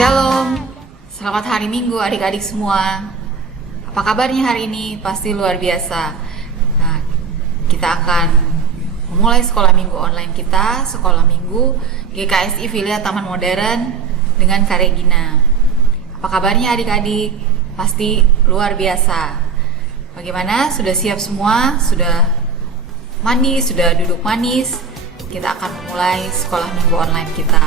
Shalom, selamat hari Minggu adik-adik semua. Apa kabarnya hari ini? Pasti luar biasa. Nah, kita akan memulai sekolah minggu online kita, sekolah minggu GKSI Filia Taman Modern dengan Kak Regina. Apa kabarnya adik-adik? Pasti luar biasa. Bagaimana? Sudah siap semua? Sudah mandi? Sudah duduk manis? Kita akan memulai sekolah minggu online kita.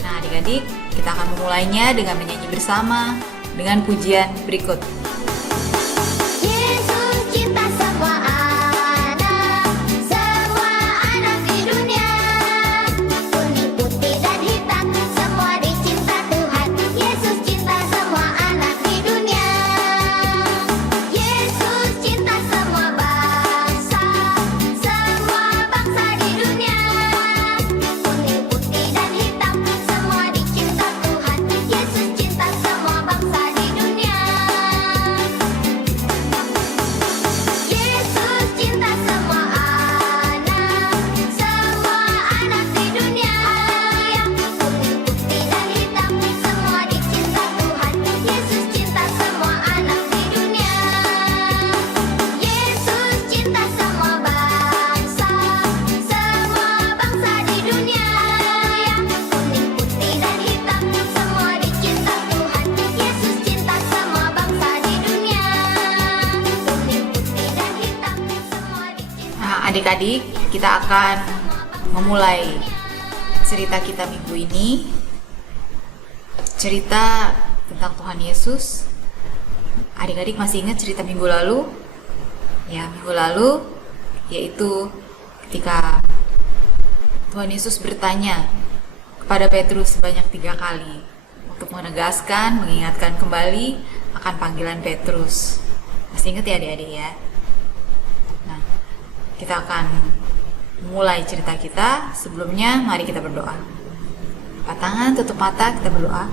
Nah adik-adik, kita akan memulainya dengan menyanyi bersama dengan pujian berikut. Yesus cinta semua anak di dunia. Kuning, putih, dan hitam, semua dicinta Tuhan. Yesus cinta semua anak di dunia. Yesus cinta semua bangsa di dunia. Kuning, putih, dan hitam, semua dicinta Tuhan. Yesus cinta semua bangsa di dunia. Yesus cinta semua anak di dunia. Kuning, putih, dan hitam, semua dicinta Tuhan. Yesus cinta semua anak di dunia. Yesus cinta semua bangsa di dunia. Kuning, putih, dan hitam, semua dicinta Tuhan. Yesus cinta semua bangsa di dunia. Kuning, putih, dan hitam, semua dicinta. Nah adik-adik, kita akan memulai cerita kita minggu ini. Cerita tentang Tuhan Yesus. Adik-adik masih ingat cerita minggu lalu? Ya, minggu lalu yaitu ketika Tuhan Yesus bertanya kepada Petrus sebanyak 3 kali untuk menegaskan, mengingatkan kembali akan panggilan Petrus. Masih ingat ya adik-adik ya? Nah, kita akan mulai cerita kita. Sebelumnya, mari kita berdoa. Angkat tangan, tutup mata, kita berdoa.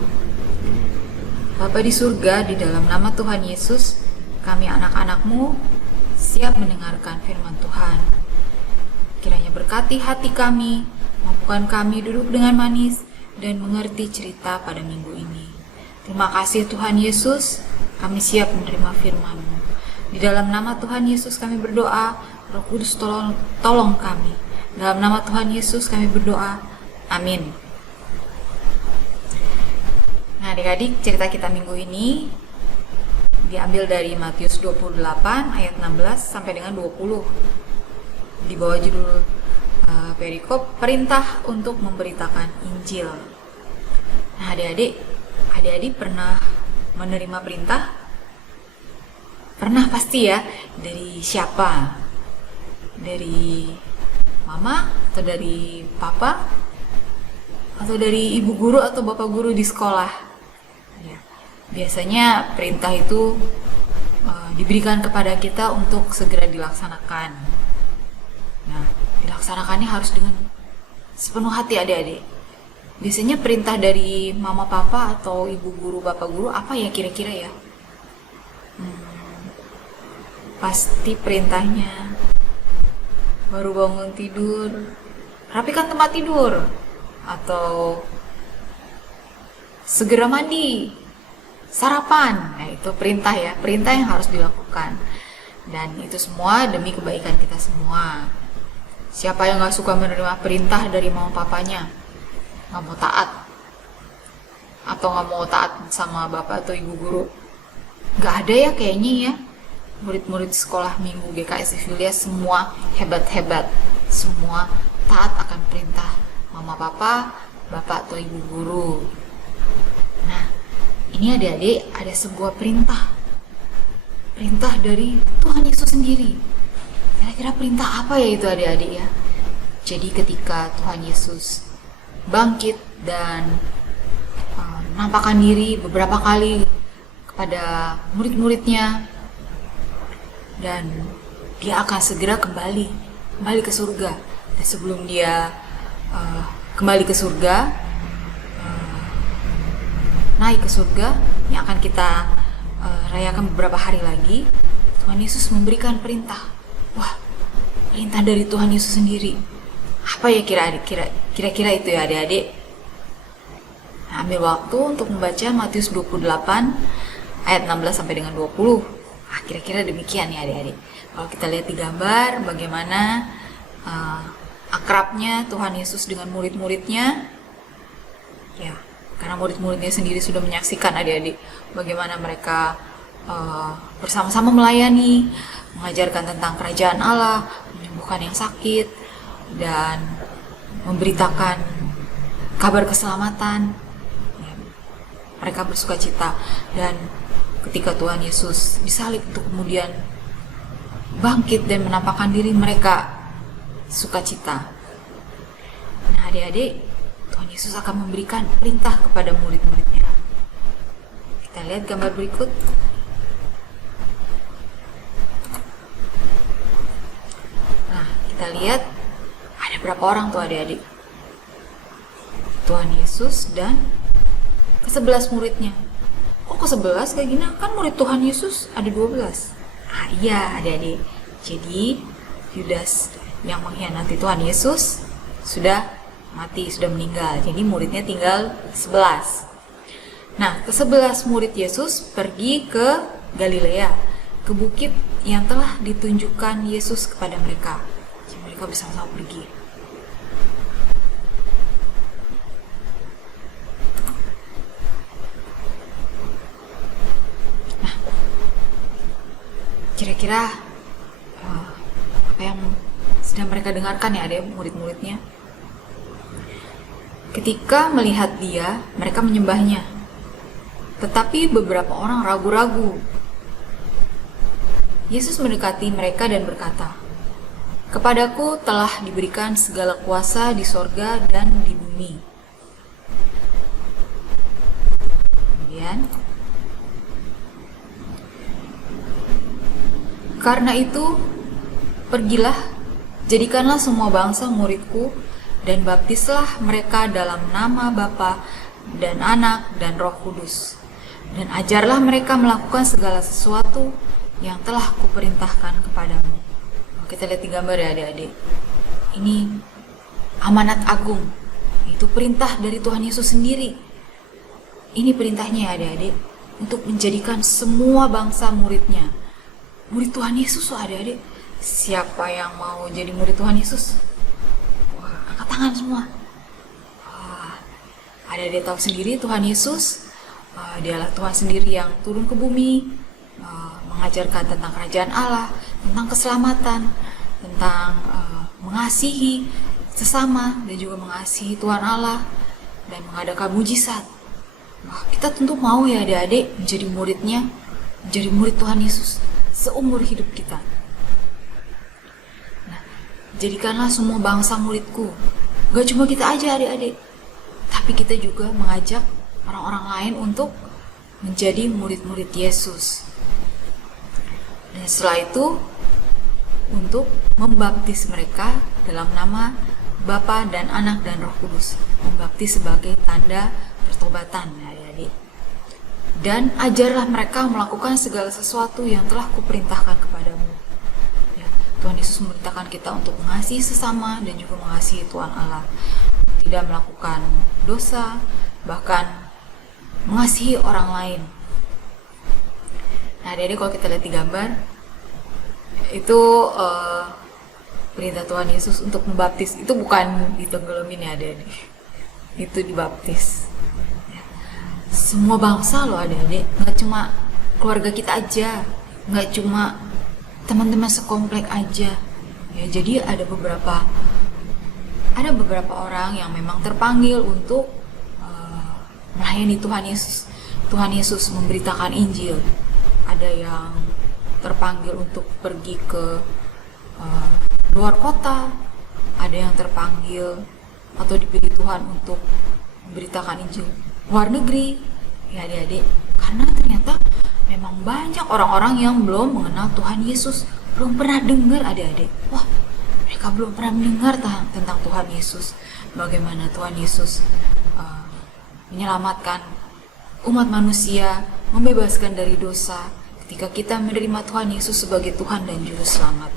Bapa di surga, di dalam nama Tuhan Yesus, kami anak-anak-Mu siap mendengarkan firman Tuhan. Kiranya berkati hati kami, mampukan kami duduk dengan manis dan mengerti cerita pada minggu ini. Terima kasih Tuhan Yesus, kami siap menerima firman-Mu. Di dalam nama Tuhan Yesus kami berdoa, Roh Kudus tolong kami. Dalam nama Tuhan Yesus kami berdoa, amin. Nah adik-adik, cerita kita minggu ini diambil dari Matius 28 ayat 16 sampai dengan 20. Di bawah judul perikop perintah untuk memberitakan Injil. Nah adik-adik pernah menerima perintah? Pernah pasti ya. Dari siapa? Dari mama atau dari papa? Atau dari ibu guru atau bapak guru di sekolah? Ya. Biasanya perintah itu diberikan kepada kita untuk segera dilaksanakan. Nah, dilaksanakannya harus dengan sepenuh hati adik-adik. Biasanya perintah dari mama papa atau ibu guru bapak guru apa ya kira-kira ya? Pasti perintahnya baru bangun tidur, rapikan tempat tidur, atau segera mandi, sarapan. Nah itu perintah ya, perintah yang harus dilakukan. Dan itu semua demi kebaikan kita semua. Siapa yang gak suka menerima perintah dari mama papanya? Gak mau taat? Atau gak mau taat sama bapak atau ibu guru? Gak ada ya kayaknya ya. Murid-murid sekolah minggu GKSI Filia semua hebat-hebat. Semua taat akan perintah mama papa, bapak atau ibu guru. Nah, ini adik-adik ada sebuah perintah. Perintah dari Tuhan Yesus sendiri. Kira-kira perintah apa ya itu adik-adik ya? Jadi ketika Tuhan Yesus bangkit dan menampakkan diri beberapa kali kepada murid-muridnya, dan dia akan segera kembali ke surga. Dan sebelum dia kembali ke surga, naik ke surga yang akan kita rayakan beberapa hari lagi, Tuhan Yesus memberikan perintah. Wah, perintah dari Tuhan Yesus sendiri. Apa ya kira-kira itu ya adik-adik? Nah, ambil waktu untuk membaca Matius 28 ayat 16 sampai dengan 20. Kira-kira demikian ya adik-adik. Kalau kita lihat di gambar bagaimana akrabnya Tuhan Yesus dengan murid-muridnya, ya, karena murid-muridnya sendiri sudah menyaksikan adik-adik bagaimana mereka bersama-sama melayani, mengajarkan tentang kerajaan Allah, menyembuhkan yang sakit, dan memberitakan kabar keselamatan. Ya, mereka bersuka cita, dan ketika Tuhan Yesus disalib untuk kemudian bangkit dan menampakkan diri, mereka sukacita. Nah adik-adik, Tuhan Yesus akan memberikan perintah kepada murid-muridnya. Kita lihat gambar berikut. Nah, kita lihat ada berapa orang tuh adik-adik? Tuhan Yesus dan ke-11 muridnya. Kok ke-11 kayak gini? Kan murid Tuhan Yesus ada 12. Iya adik-adik. Jadi Yudas yang mengkhianati Tuhan Yesus sudah mati, sudah meninggal. Jadi muridnya tinggal 11. Nah, ke-11 murid Yesus pergi ke Galilea, ke bukit yang telah ditunjukkan Yesus kepada mereka. Jadi mereka bersama-sama pergi. Nah, kira-kira apa yang sedang mereka dengarkan ya ada murid-muridnya? Ketika melihat dia, mereka menyembahnya. Tetapi beberapa orang ragu-ragu. Yesus mendekati mereka dan berkata, "Kepadaku telah diberikan segala kuasa di sorga dan di bumi." Kemudian, "Karena itu, pergilah, jadikanlah semua bangsa muridku, dan baptislah mereka dalam nama Bapa dan Anak dan Roh Kudus. Dan ajarlah mereka melakukan segala sesuatu yang telah kuperintahkan kepadamu." Kita lihat di gambar ya adik-adik. Ini amanat agung, itu perintah dari Tuhan Yesus sendiri. Ini perintahnya ya adik-adik, untuk menjadikan semua bangsa muridnya. Murid Tuhan Yesus loh adik-adik. Siapa yang mau jadi murid Tuhan Yesus? Wah, angkat tangan semua. Adik-adik tahu sendiri Tuhan Yesus, dialah Tuhan sendiri yang turun ke bumi, mengajarkan tentang kerajaan Allah, tentang keselamatan, tentang mengasihi sesama, dan juga mengasihi Tuhan Allah, dan mengadakan mujizat. Wah, kita tentu mau ya adik-adik menjadi muridnya, menjadi murid Tuhan Yesus seumur hidup kita. Nah, jadikanlah semua bangsa muridku. Gak cuma kita aja adik-adik, tapi kita juga mengajak orang-orang lain untuk menjadi murid-murid Yesus. Dan setelah itu, untuk membaptis mereka dalam nama Bapa dan Anak dan Roh Kudus. Membaptis sebagai tanda pertobatan ya adik-adik. Dan ajarlah mereka melakukan segala sesuatu yang telah kuperintahkan kepadamu. Ya, Tuhan Yesus memerintahkan kita untuk mengasihi sesama dan juga mengasihi Tuhan Allah. Tidak melakukan dosa, bahkan mengasihi orang lain. Nah adik-adik, kalau kita lihat di gambar, itu perintah Tuhan Yesus untuk membaptis. Itu bukan ditenggelamin ya adik-adik, itu dibaptis. Semua bangsa loh adik-adik, gak cuma keluarga kita aja, gak cuma teman-teman sekomplek aja ya. Jadi ada beberapa orang yang memang terpanggil untuk melayani Tuhan Yesus. Tuhan Yesus memberitakan Injil. Ada yang terpanggil untuk pergi ke luar kota, ada yang terpanggil atau dipilih Tuhan untuk memberitakan Injil luar negeri ya adik-adik, karena ternyata memang banyak orang-orang yang belum mengenal Tuhan Yesus, belum pernah dengar adik-adik. Wah, mereka belum pernah mendengar tentang Tuhan Yesus, bagaimana Tuhan Yesus menyelamatkan umat manusia, membebaskan dari dosa. Ketika kita menerima Tuhan Yesus sebagai Tuhan dan Juru Selamat,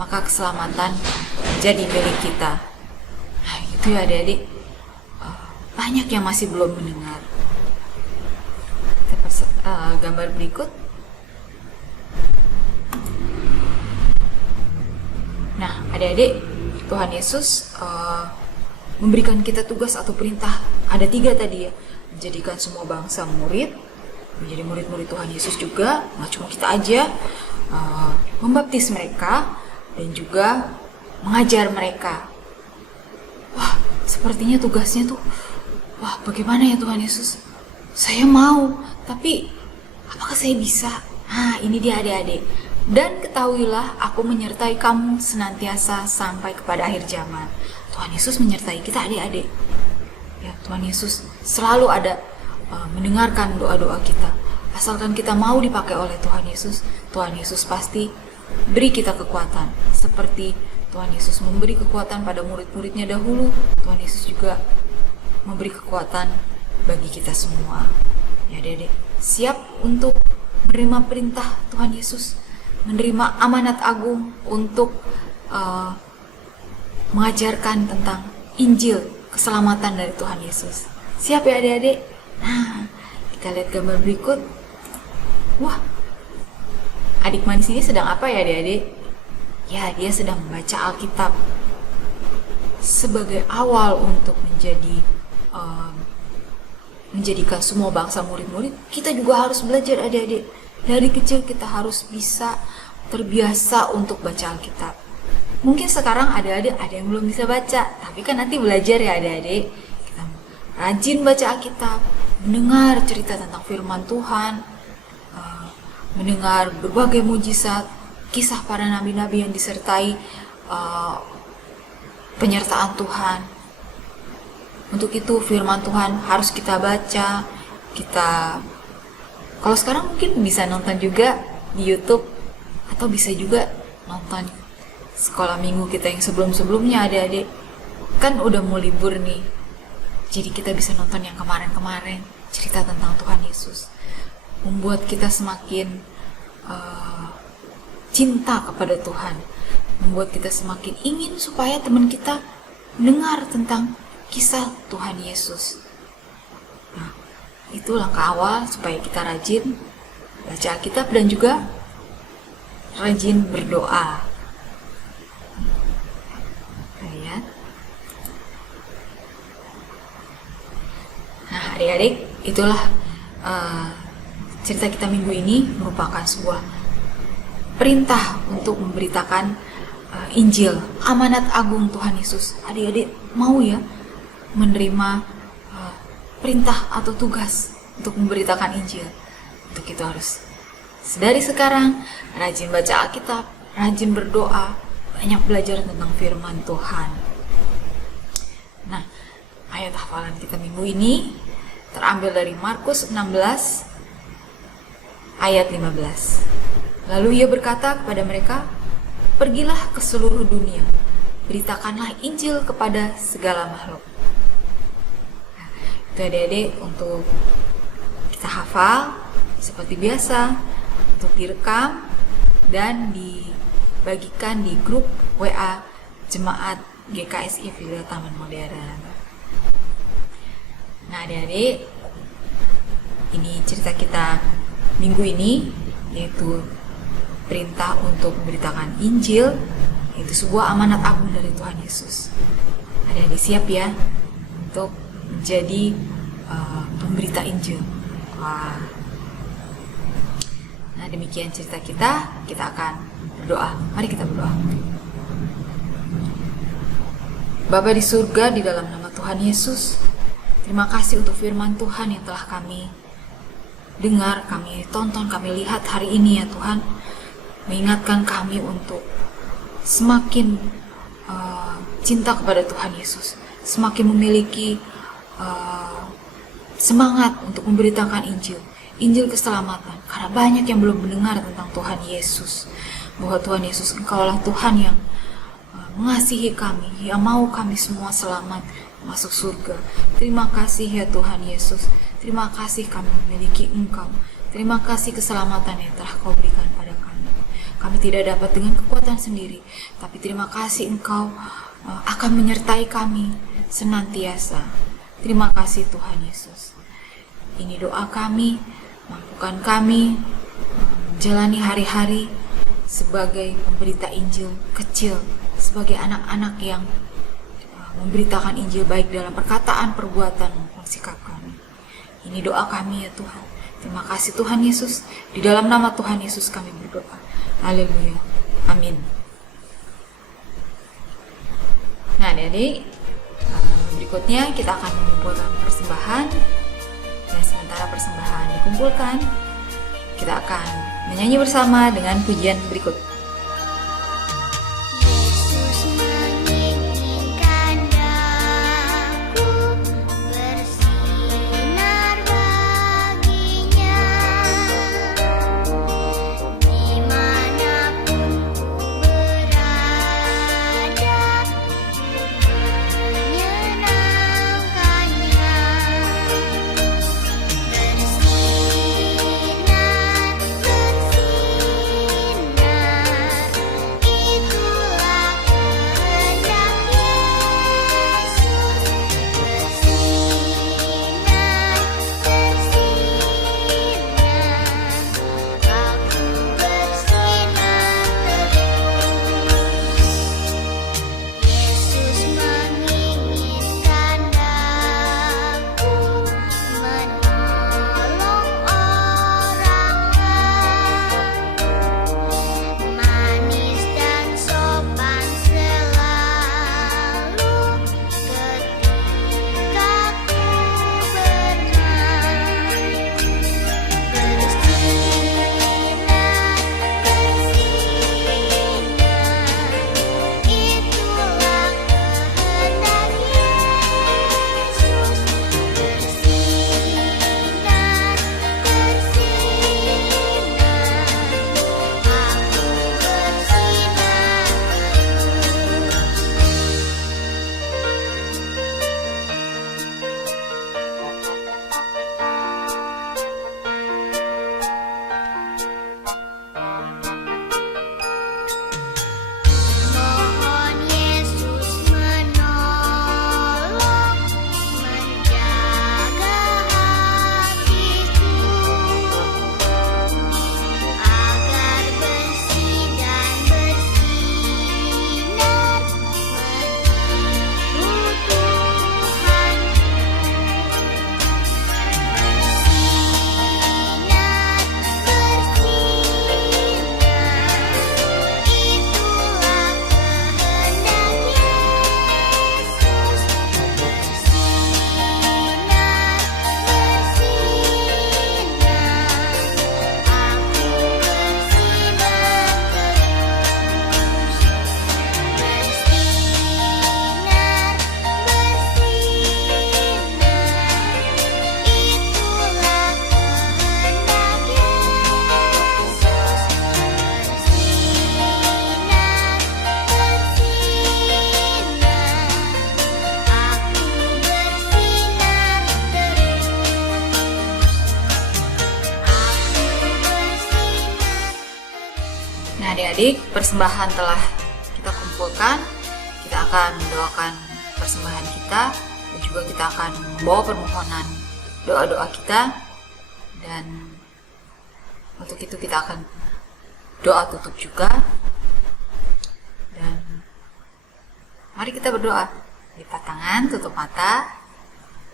maka keselamatan jadi milik kita. Nah itu ya adik-adik, banyak yang masih belum mendengar. gambar berikut. Nah, adik-adik, Tuhan Yesus memberikan kita tugas atau perintah. Ada 3 tadi ya. Menjadikan semua bangsa murid, menjadi murid-murid Tuhan Yesus juga, nggak cuma kita aja, membaptis mereka, dan juga mengajar mereka. Wah, sepertinya tugasnya tuh, wah bagaimana ya Tuhan Yesus? Saya mau, tapi apakah saya bisa? Nah, ini dia adik-adik. Dan ketahuilah, aku menyertai kamu senantiasa sampai kepada akhir zaman. Tuhan Yesus menyertai kita adik-adik. Ya, Tuhan Yesus selalu ada mendengarkan doa-doa kita. Asalkan kita mau dipakai oleh Tuhan Yesus pasti beri kita kekuatan. Seperti Tuhan Yesus memberi kekuatan pada murid-muridnya dahulu, Tuhan Yesus juga memberi kekuatan bagi kita semua. Ya adik-adik, siap untuk menerima perintah Tuhan Yesus, menerima amanat agung untuk mengajarkan tentang Injil keselamatan dari Tuhan Yesus. Siap ya adik-adik? Nah, kita lihat gambar berikut. Wah, adik manis ini sedang apa ya adik-adik? Ya, dia sedang membaca Alkitab. Sebagai awal untuk menjadikan semua bangsa murid-murid, kita juga harus belajar adik-adik. Dari kecil kita harus bisa terbiasa untuk baca Alkitab. Mungkin sekarang adik-adik ada yang belum bisa baca, tapi kan nanti belajar ya adik-adik. Kita rajin baca Alkitab, mendengar cerita tentang firman Tuhan, mendengar berbagai mujizat, kisah para nabi-nabi yang disertai penyertaan Tuhan. Untuk itu firman Tuhan harus kita baca. Kalau sekarang mungkin bisa nonton juga di YouTube, atau bisa juga nonton sekolah minggu kita yang sebelum-sebelumnya adik-adik. Kan udah mau libur nih, jadi kita bisa nonton yang kemarin-kemarin, cerita tentang Tuhan Yesus. Membuat kita semakin cinta kepada Tuhan, membuat kita semakin ingin supaya teman kita dengar tentang kisah Tuhan Yesus. Nah, itu langkah awal supaya kita rajin baca Alkitab dan juga rajin berdoa. Lihat. Nah, adik-adik, itulah cerita kita minggu ini merupakan sebuah perintah untuk memberitakan Injil, amanat agung Tuhan Yesus. Adik-adik mau ya menerima perintah atau tugas untuk memberitakan Injil? Untuk itu harus dari sekarang rajin baca Alkitab, rajin berdoa, banyak belajar tentang firman Tuhan. Nah, ayat hafalan kita minggu ini terambil dari Markus 16 ayat 15. Lalu ia berkata kepada mereka, "Pergilah ke seluruh dunia, beritakanlah Injil kepada segala makhluk." Nah, itu adik-adik untuk kita hafal seperti biasa, untuk direkam dan dibagikan di grup WA Jemaat GKSI Filial Taman Modern. Nah adik-adik, ini cerita kita minggu ini, yaitu perintah untuk memberitakan Injil, yaitu sebuah amanat agung dari Tuhan Yesus. Adik-adik siap ya untuk menjadi pemberita Injil. Wah. Nah demikian cerita kita akan berdoa. Mari kita berdoa. Bapa di surga, di dalam nama Tuhan Yesus, terima kasih untuk firman Tuhan yang telah kami dengar, kami tonton, kami lihat hari ini ya Tuhan. Mengingatkan kami untuk semakin cinta kepada Tuhan Yesus, semakin memiliki semangat untuk memberitakan Injil keselamatan, karena banyak yang belum mendengar tentang Tuhan Yesus, bahwa Tuhan Yesus Engkaulah Tuhan yang mengasihi kami, yang mau kami semua selamat masuk surga. Terima kasih ya Tuhan Yesus, terima kasih kami memiliki Engkau, terima kasih keselamatan yang telah Kau berikan pada kami. Kami tidak dapat dengan kekuatan sendiri, tapi terima kasih Engkau akan menyertai kami senantiasa. Terima kasih Tuhan Yesus. Ini doa kami Mampukan kami menjalani hari-hari sebagai pemberita Injil kecil, sebagai anak-anak yang memberitakan Injil baik dalam perkataan, perbuatan, maupun sikap kami. Ini doa kami ya Tuhan. Terima kasih Tuhan Yesus. Di dalam nama Tuhan Yesus kami berdoa. Haleluya. Amin. Nah, jadi berikutnya kita akan mengumpulkan persembahan. Dan sementara persembahan dikumpulkan, kita akan menyanyi bersama dengan pujian berikut. Yesus menginginkan daku bersinar baginya, dimanapun ku berada, menyenangkannya. Nah adik-adik, persembahan telah kita kumpulkan. Kita akan mendoakan persembahan kita, dan juga kita akan membawa permohonan doa-doa kita. Dan untuk itu kita akan doa tutup juga. Dan mari kita berdoa. Lipat tangan, tutup mata,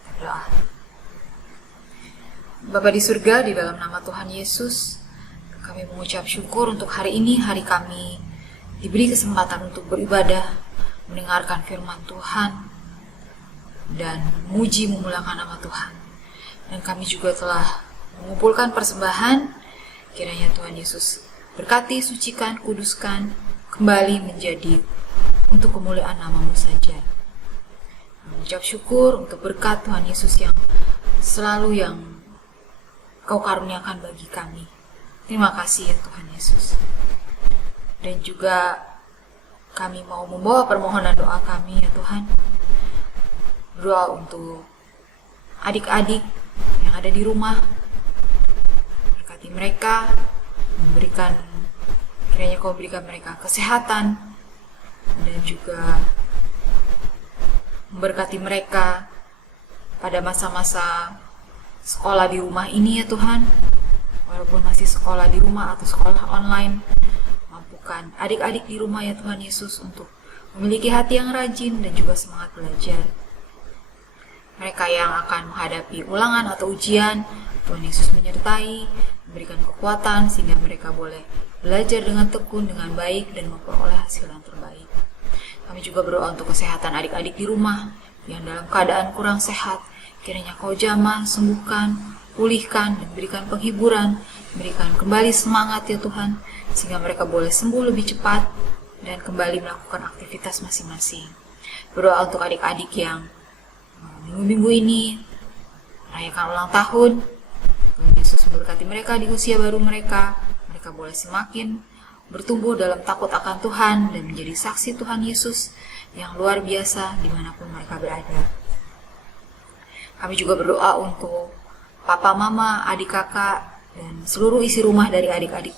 kita berdoa. Bapa di surga, di dalam nama Tuhan Yesus, kami mengucap syukur untuk hari ini, hari kami diberi kesempatan untuk beribadah, mendengarkan firman Tuhan, dan memuji memulakan nama Tuhan. Dan kami juga telah mengumpulkan persembahan, kiranya Tuhan Yesus berkati, sucikan, kuduskan, kembali menjadi untuk kemuliaan nama-Mu saja. Mengucap syukur untuk berkat Tuhan Yesus yang selalu yang Kau karuniakan bagi kami. Terima kasih ya Tuhan Yesus. Dan juga kami mau membawa permohonan doa kami ya Tuhan. Doa untuk adik-adik yang ada di rumah. Berkati mereka, kiranya Kau berikan mereka kesehatan, dan juga memberkati mereka pada masa-masa sekolah di rumah ini ya Tuhan. walaupun masih sekolah di rumah atau sekolah online. Mampukan adik-adik di rumah ya Tuhan Yesus untuk memiliki hati yang rajin dan juga semangat belajar. Mereka yang akan menghadapi ulangan atau ujian, Tuhan Yesus menyertai, memberikan kekuatan sehingga mereka boleh belajar dengan tekun, dengan baik, dan memperoleh hasil yang terbaik. Kami juga berdoa untuk kesehatan adik-adik di rumah yang dalam keadaan kurang sehat. Kiranya Kau jamah, sembuhkan, pulihkan, dan berikan penghiburan, berikan kembali semangat ya Tuhan, sehingga mereka boleh sembuh lebih cepat dan kembali melakukan aktivitas masing-masing. Berdoa untuk adik-adik yang minggu-minggu ini merayakan ulang tahun. Tuhan Yesus memberkati mereka di usia baru mereka. Mereka boleh semakin bertumbuh dalam takut akan Tuhan dan menjadi saksi Tuhan Yesus yang luar biasa dimanapun mereka berada. Kami juga berdoa untuk papa, mama, adik, kakak, dan seluruh isi rumah dari adik-adik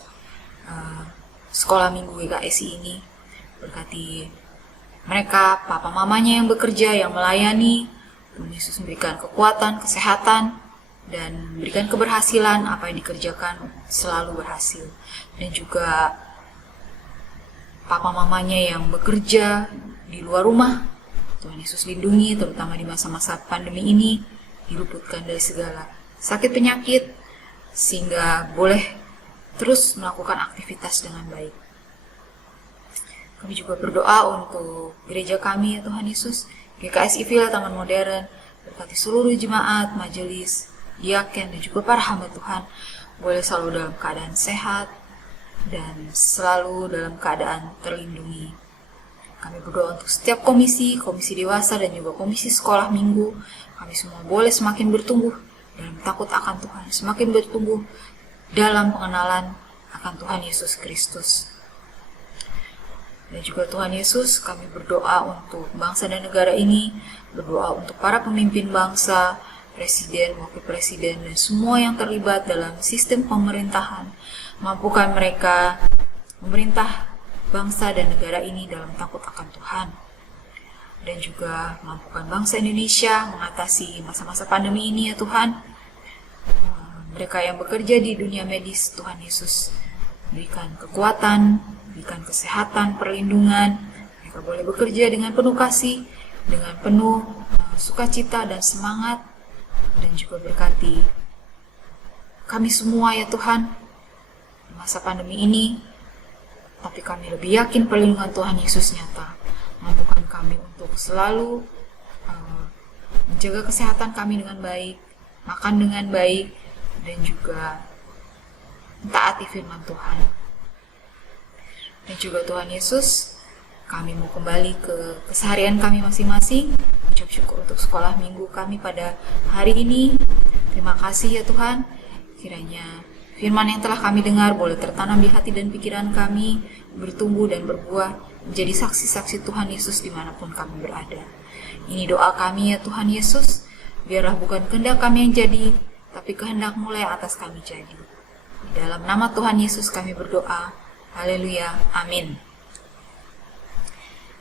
sekolah minggu GKSI ini. Berkati mereka, papa mamanya yang bekerja, yang melayani. Tuhan Yesus memberikan kekuatan, kesehatan, dan memberikan keberhasilan. Apa yang dikerjakan selalu berhasil. Dan juga papa mamanya yang bekerja di luar rumah, Tuhan Yesus lindungi, terutama di masa-masa pandemi ini, diluputkan dari segala sakit penyakit, sehingga boleh terus melakukan aktivitas dengan baik. Kami juga berdoa untuk gereja kami ya Tuhan Yesus, GKSI Villa Taman Modern, berkati seluruh jemaat, majelis, diaken, dan juga para hamba Tuhan, boleh selalu dalam keadaan sehat, dan selalu dalam keadaan terlindungi. Kami berdoa untuk setiap komisi dewasa dan juga komisi sekolah minggu. Kami semua boleh semakin bertumbuh dalam takut akan Tuhan, semakin bertumbuh dalam pengenalan akan Tuhan Yesus Kristus. Dan juga Tuhan Yesus, kami berdoa untuk bangsa dan negara ini, berdoa untuk para pemimpin bangsa, presiden, wakil presiden, dan semua yang terlibat dalam sistem pemerintahan. Mampukan mereka memerintah bangsa dan negara ini dalam takut akan Tuhan. Dan juga mampukan bangsa Indonesia mengatasi masa-masa pandemi ini ya Tuhan. Mereka yang bekerja di dunia medis, Tuhan Yesus berikan kekuatan, berikan kesehatan, perlindungan. Mereka boleh bekerja dengan penuh kasih, dengan penuh sukacita dan semangat. Dan juga berkati kami semua ya Tuhan masa pandemi ini, tapi kami lebih yakin perlindungan Tuhan Yesus nyata. Mampukan kami untuk selalu menjaga kesehatan kami dengan baik, makan dengan baik, dan juga mentaati firman Tuhan. Dan juga Tuhan Yesus, kami mau kembali ke keseharian kami masing-masing. Ucap syukur untuk sekolah minggu kami pada hari ini. Terima kasih ya Tuhan, kiranya firman yang telah kami dengar boleh tertanam di hati dan pikiran kami, bertumbuh dan berbuah, menjadi saksi-saksi Tuhan Yesus dimanapun kami berada. Ini doa kami ya Tuhan Yesus, biarlah bukan kehendak kami yang jadi, tapi kehendak-Mu yang atas kami jadi. Di dalam nama Tuhan Yesus kami berdoa. Haleluya. Amin.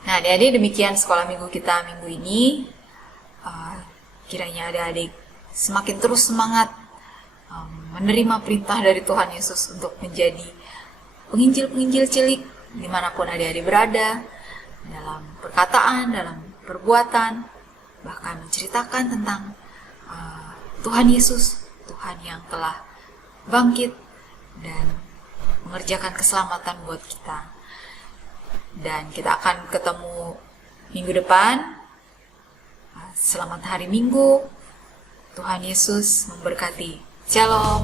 Nah, adik-adik, demikian sekolah minggu kita minggu ini. Kiranya adik-adik semakin terus semangat menerima perintah dari Tuhan Yesus untuk menjadi penginjil-penginjil cilik dimanapun adik-adik berada, dalam perkataan, dalam perbuatan, bahkan menceritakan tentang Tuhan Yesus, Tuhan yang telah bangkit dan mengerjakan keselamatan buat kita. Dan kita akan ketemu minggu depan. Selamat hari Minggu. Tuhan Yesus memberkati. Shalom.